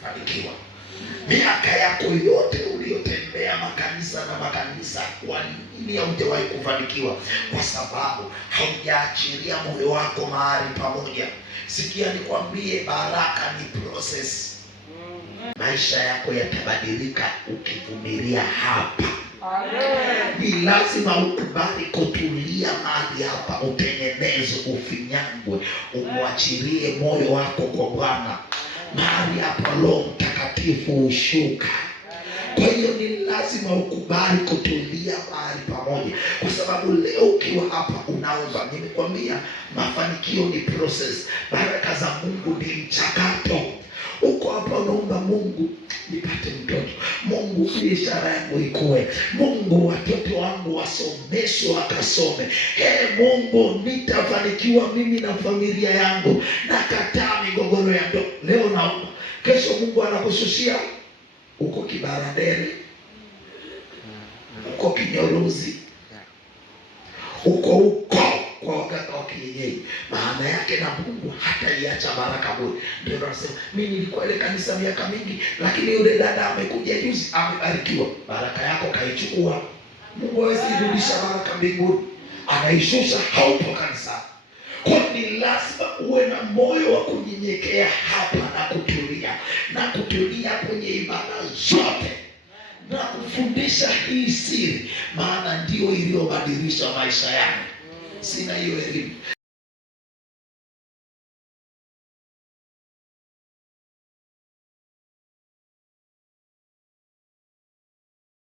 kufanikiwa. Miaka yako yote uliyotembea makanisa na makanisa, kwa nini haujawahi kufanikiwa? Kwa sababu haujaachilia moyo wako mahali pamoja. Sikia nikwambie, baraka ni process. Maisha yako yatabadilika ukivumilia hapa. Ni lazima ukubali kutulia mahali hapa, utengenezwe, ufinyangwe, umwachilie moyo wako kwa Bwana. Mahali hapa Roho Mtakatifu ushuka. Kwa hiyo ni lazima ukubali kutulia mahali pamoja, kwa sababu leo ukiwa hapa unaomba, nimekwambia mafanikio ni process. Baraka za Mungu ni mchakato. Uko hapa unaomba, Mungu nipate mtoto, Mungu biashara yangu ikue, Mungu watoto wangu wasomeshwe wakasome, Mungu nitafanikiwa mimi na familia yangu, nakataa migogoro ya ndoa. Leo naomba, kesho Mungu anakushushia uko Kibaraderi, uko Kinyorozi, uko kwa waganga wa kienyeji. Maana yake na Mungu hata iacha baraka bure. Ndio anasema mimi nilikuwa ile kanisa miaka mingi, lakini yule dada amekuja juzi amebarikiwa. Baraka yako kaichukua. Mungu hawezi kurudisha baraka mbinguni, anaishusha. Haupo kanisa. Kwa ni lazima uwe na moyo wa kunyenyekea hapa na kutulia kwenye ibada zote na kufundisha hii siri, maana ndio iliyobadilisha maisha yangu. Sina hiyo elimu.